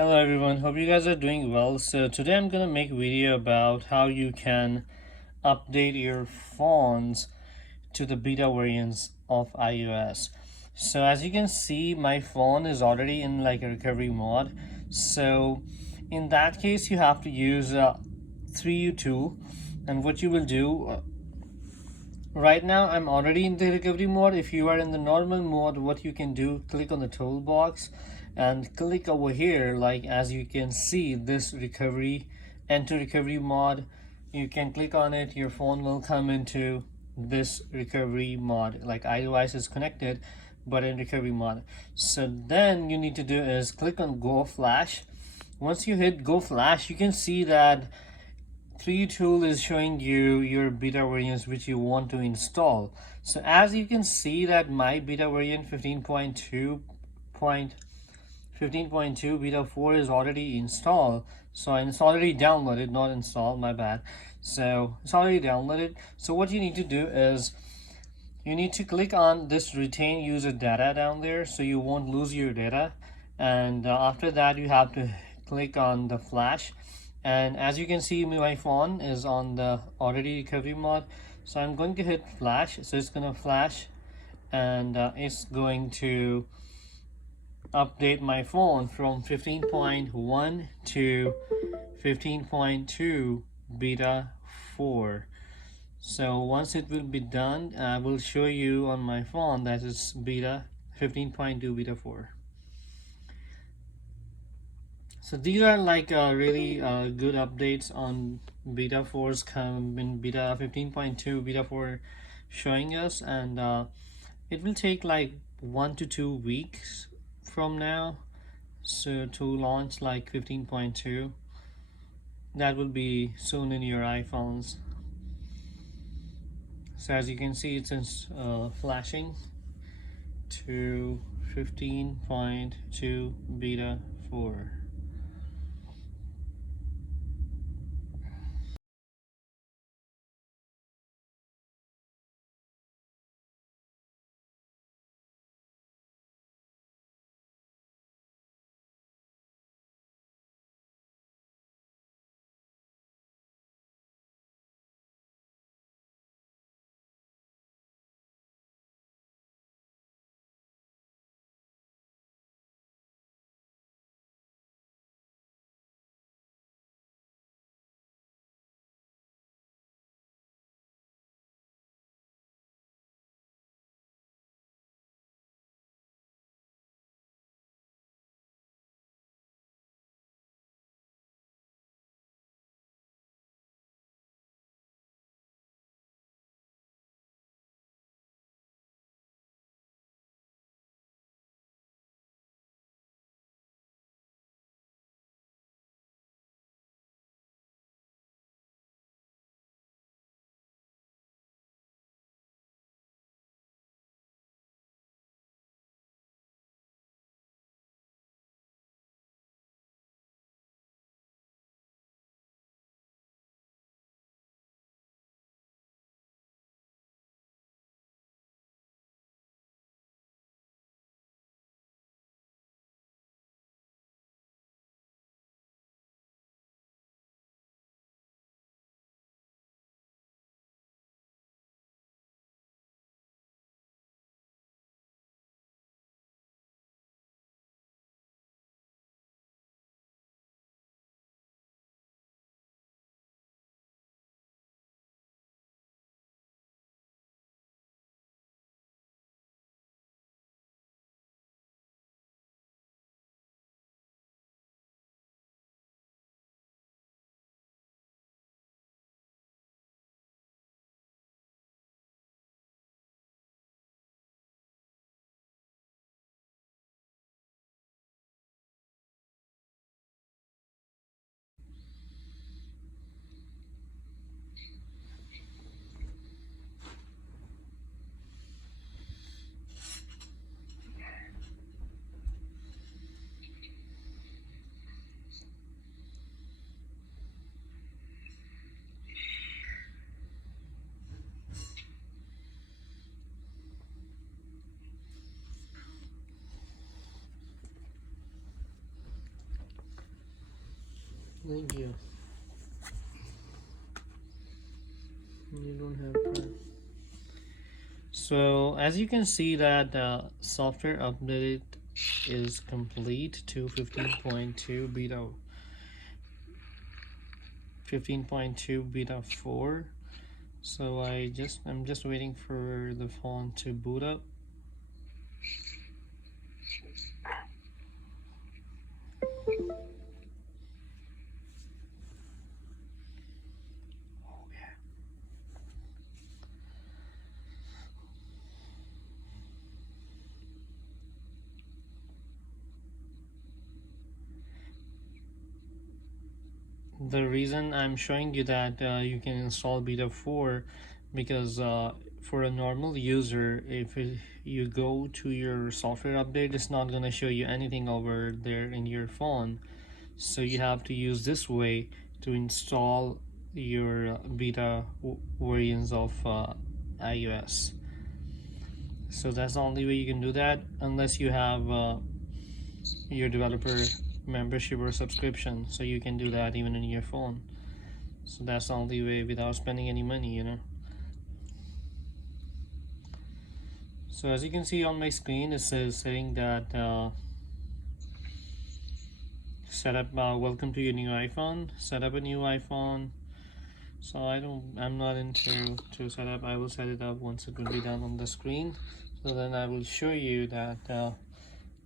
Hello everyone, hope you guys are doing well. So today I'm gonna make a video about how you can update your phones to the beta variants of iOS. So as you can see, my phone is already in like a recovery mode. So in that case, you have to use 3U tool, and what you will do right now, I'm already in the recovery mode. If you are in the normal mode, what you can do, click on the toolbox and click over here. Like as you can see, this recovery, enter recovery mode. You can click on it, your phone will come into this recovery mode. Like iOS is connected, but in recovery mode. So then you need to do is click on Go Flash. Once you hit Go Flash, you can see that 3 tool is showing you your beta variants which you want to install. So as you can see that my beta variant 15.2 beta 4 is already installed. So it's already downloaded, not installed, my bad. So it's already downloaded. So what you need to do is you need to click on this retain user data down there so you won't lose your data, and after that you have to click on the flash. And as you can see, my phone is on the already recovery mode, so I'm going to hit flash. So it's gonna flash, and it's going to update my phone from 15.1 to 15.2 beta 4. So once it will be done, I will show you on my phone that is beta 15.2 beta 4. So these are like really good updates on beta 4's come in beta 15.2 beta 4 showing us, and it will take like 1 to 2 weeks from now so to launch like 15.2. That will be soon in your iPhones. So as you can see, it's flashing to 15.2 beta 4. Thank you. You don't have time. So as you can see that software update is complete to 15.2 beta 4. So I'm just waiting for the phone to boot up. The reason I'm showing you that you can install beta 4 because for a normal user, if you go to your software update, it's not going to show you anything over there in your phone. So you have to use this way to install your beta variants of iOS. So that's the only way you can do that, unless you have your developer membership or subscription, so you can do that even in your phone. So that's the only way without spending any money. So as you can see on my screen, it says saying that set up welcome to your new iPhone, set up a new iPhone. So I'm not into to set up. I will set it up once it will be done on the screen. So then I will show you that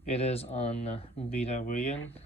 it is on beta variant.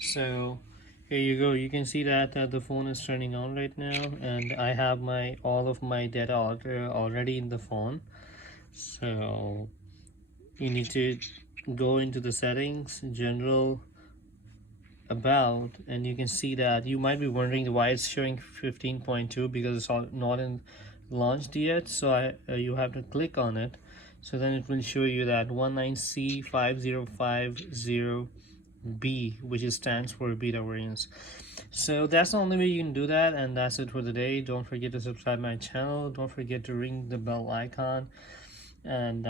So here you go. You can see that the phone is turning on right now, and I have all of my data already in the phone. So you need to go into the settings, general, about, and you can see that you might be wondering why it's showing 15.2 because it's not in launched yet. So you have to click on it. So then it will show you that 19C5050B, which stands for beta variants. So that's the only way you can do that, and that's it for today. Don't forget to subscribe my channel. Don't forget to ring the bell icon, and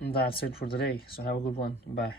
that's it for today. So have a good one. Bye.